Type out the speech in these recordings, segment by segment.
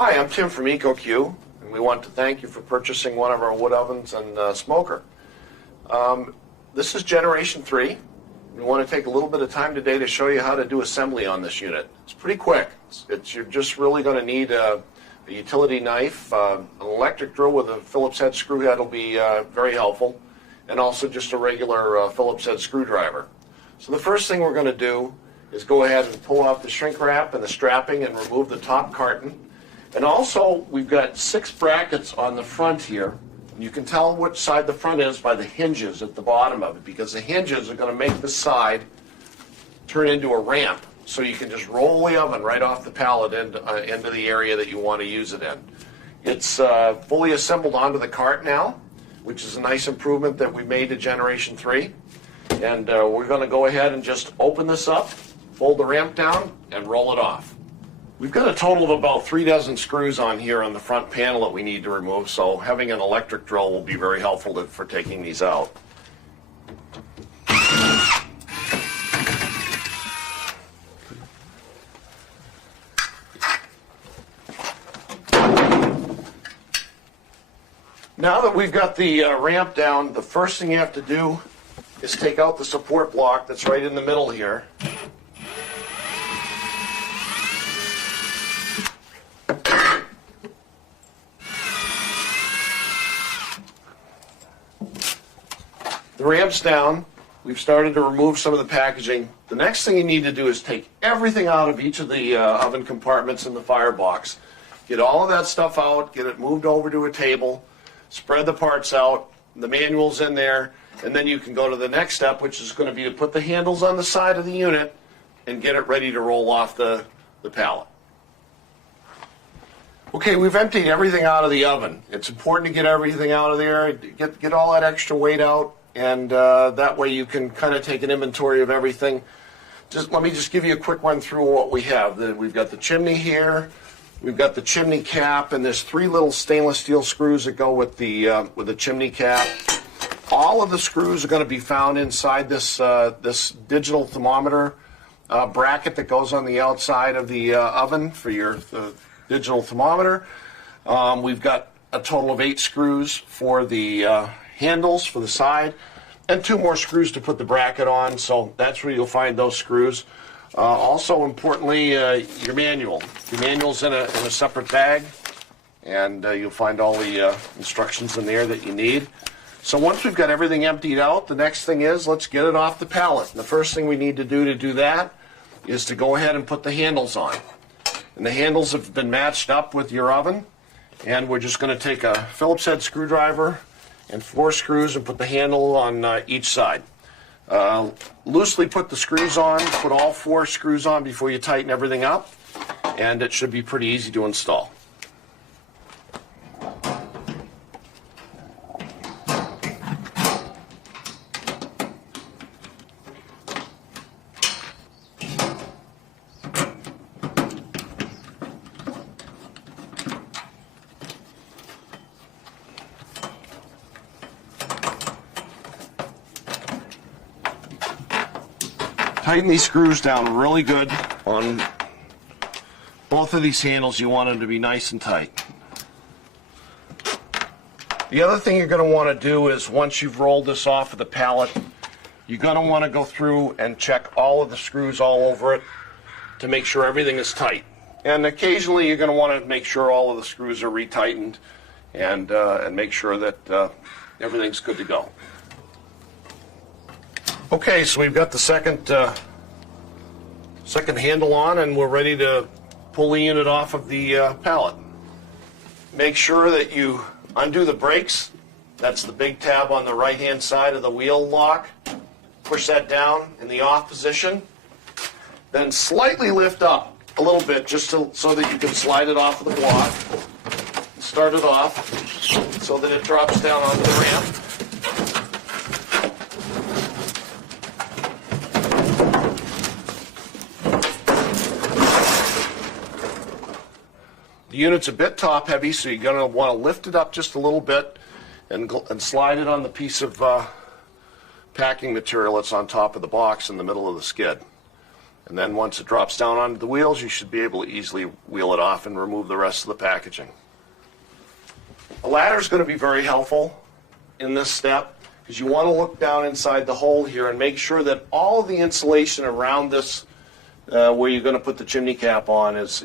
Hi, I'm Tim from EcoQue, and we want to thank you for purchasing one of our wood ovens and smoker. This is generation 3. We want to take a little bit of time today to show you how to do assembly on this unit. It's pretty quick. You're just really going to need a utility knife, an electric drill with a Phillips head screw head will be very helpful, and also just a regular Phillips head screwdriver. So the first thing we're going to do is go ahead and pull off the shrink wrap and the strapping and remove the top carton. And also, we've got 6 brackets on the front here. You can tell which side the front is by the hinges at the bottom of it, because the hinges are going to make this side turn into a ramp, so you can just roll the oven right off the pallet into the area that you want to use it in. It's fully assembled onto the cart now, which is a nice improvement that we made to Generation 3. And we're going to go ahead and just open this up, fold the ramp down, and roll it off. We've got a total of about 3 dozen screws on here on the front panel that we need to remove, so having an electric drill will be very helpful for taking these out. Now that we've got the ramp down, the first thing you have to do is take out the support block that's right in the middle here. The ramp's down. We've started to remove some of the packaging. The next thing you need to do is take everything out of each of the oven compartments in the firebox. Get all of that stuff out, get it moved over to a table, spread the parts out, the manual's in there, and then you can go to the next step, which is going to be to put the handles on the side of the unit and get it ready to roll off the pallet. Okay, we've emptied everything out of the oven. It's important to get everything out of there, get all that extra weight out, and that way you can kind of take an inventory of everything. Let me just give you a quick run through what we have. We've got the chimney here, we've got the chimney cap, and there's 3 little stainless steel screws that go with the chimney cap. All of the screws are going to be found inside this digital thermometer bracket that goes on the outside of the oven for your digital thermometer. We've got a total of 8 screws for the handles for the side, and 2 more screws to put the bracket on, so that's where you'll find those screws. Also importantly, your manual. Your manual's in a separate bag, and you'll find all the instructions in there that you need. So once we've got everything emptied out, the next thing is let's get it off the pallet. And the first thing we need to do that is to go ahead and put the handles on. And the handles have been matched up with your oven, and we're just going to take a Phillips head screwdriver and 4 screws and put the handle on each side. Loosely put the screws on, put all 4 screws on before you tighten everything up, and it should be pretty easy to install. Tighten these screws down really good on both of these handles. You want them to be nice and tight. The other thing you're going to want to do is once you've rolled this off of the pallet, you're going to want to go through and check all of the screws all over it to make sure everything is tight. And occasionally you're going to want to make sure all of the screws are retightened and make sure that everything's good to go. Okay, so we've got the second handle on, and we're ready to pull the unit off of the pallet. Make sure that you undo the brakes. That's the big tab on the right-hand side of the wheel lock. Push that down in the off position. Then slightly lift up a little bit just so that you can slide it off of the block. Start it off so that it drops down onto the ramp. The unit's a bit top heavy, so you're going to want to lift it up just a little bit and slide it on the piece of packing material that's on top of the box in the middle of the skid. And then once it drops down onto the wheels, you should be able to easily wheel it off and remove the rest of the packaging. A ladder is going to be very helpful in this step because you want to look down inside the hole here and make sure that all of the insulation around this where you're going to put the chimney cap on is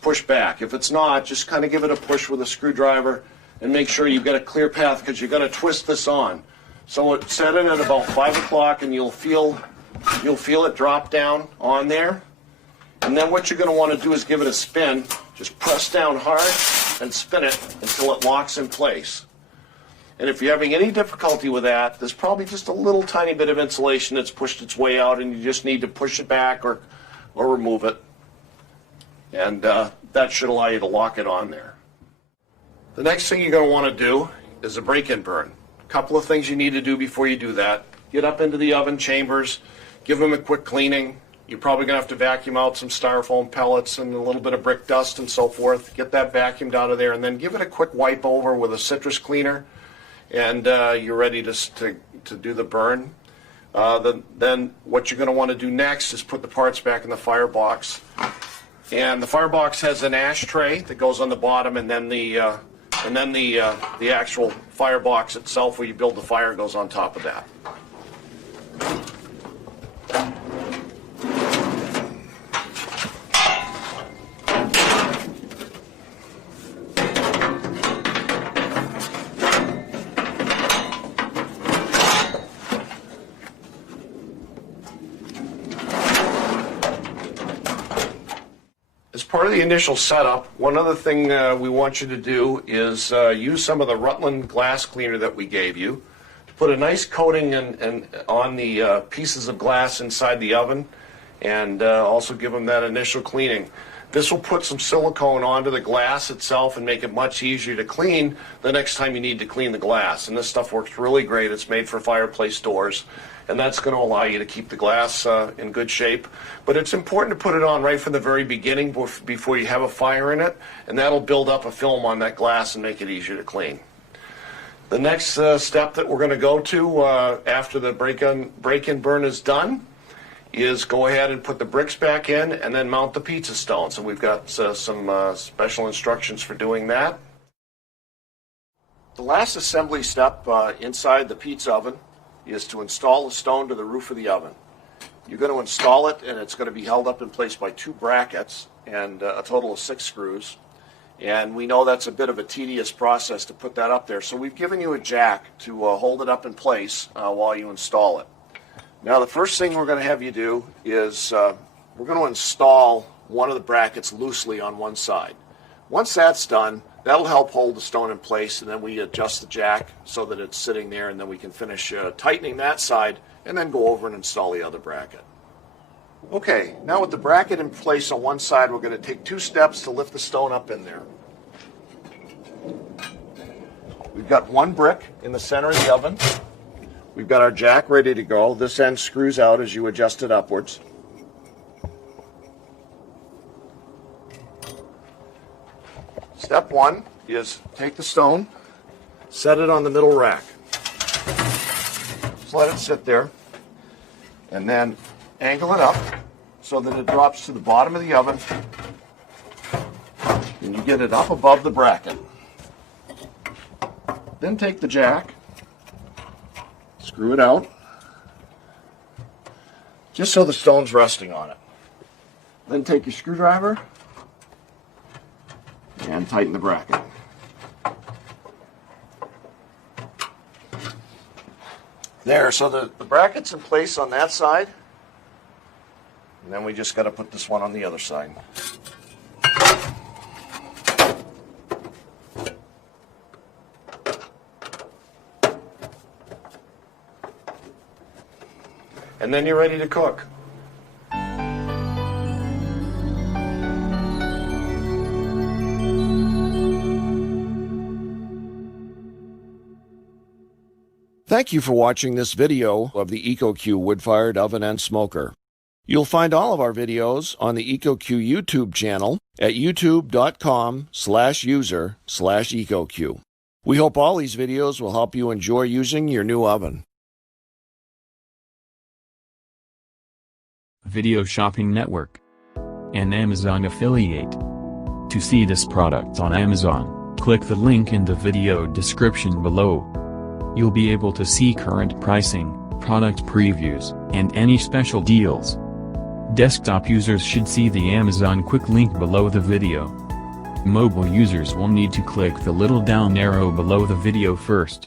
pushed back. If it's not, just kind of give it a push with a screwdriver and make sure you've got a clear path because you're going to twist this on. So set it at about 5 o'clock and you'll feel it drop down on there. And then what you're going to want to do is give it a spin. Just press down hard and spin it until it locks in place. And if you're having any difficulty with that, there's probably just a little tiny bit of insulation that's pushed its way out and you just need to push it back or remove it. And that should allow you to lock it on there. The next thing you're going to want to do is a break-in burn. A couple of things you need to do before you do that. Get up into the oven chambers, give them a quick cleaning. You're probably going to have to vacuum out some styrofoam pellets and a little bit of brick dust and so forth. Get that vacuumed out of there and then give it a quick wipe over with a citrus cleaner and you're ready to do the burn. Then what you're going to want to do next is put the parts back in the firebox. And the firebox has an ashtray that goes on the bottom and then the actual firebox itself where you build the fire goes on top of that. As part of the initial setup, one other thing we want you to do is use some of the Rutland glass cleaner that we gave you to put a nice coating on the pieces of glass inside the oven and also give them that initial cleaning. This will put some silicone onto the glass itself and make it much easier to clean the next time you need to clean the glass. And this stuff works really great. It's made for fireplace doors. And that's going to allow you to keep the glass in good shape. But it's important to put it on right from the very beginning before you have a fire in it, and that'll build up a film on that glass and make it easier to clean. The next step that we're going to go to after the break-in burn is done is go ahead and put the bricks back in and then mount the pizza stones. And we've got some special instructions for doing that. The last assembly step inside the pizza oven is to install the stone to the roof of the oven. You're going to install it and it's going to be held up in place by 2 brackets and a total of 6 screws. And we know that's a bit of a tedious process to put that up there, so we've given you a jack to hold it up in place while you install it. Now the first thing we're going to have you do is we're going to install one of the brackets loosely on one side. Once that's done, that'll help hold the stone in place, and then we adjust the jack so that it's sitting there, and then we can finish tightening that side and then go over and install the other bracket. Okay, now with the bracket in place on one side, we're going to take 2 steps to lift the stone up in there. We've got 1 brick in the center of the oven. We've got our jack ready to go. This end screws out as you adjust it upwards. Step 1 is take the stone, set it on the middle rack. Just let it sit there, and then angle it up so that it drops to the bottom of the oven, and you get it up above the bracket. Then take the jack, screw it out, just so the stone's resting on it. Then take your screwdriver and tighten the bracket. There, so the bracket's in place on that side, and then we just got to put this one on the other side. And then you're ready to cook. Thank you for watching this video of the EcoQue wood-fired oven and smoker. You'll find all of our videos on the EcoQue YouTube channel at youtube.com/user/EcoQue. We hope all these videos will help you enjoy using your new oven. video shopping network, an Amazon affiliate. To see this product on Amazon, click the link in the video description below. You'll be able to see current pricing, product previews, and any special deals. Desktop users should see the Amazon quick link below the video. Mobile users will need to click the little down arrow below the video first.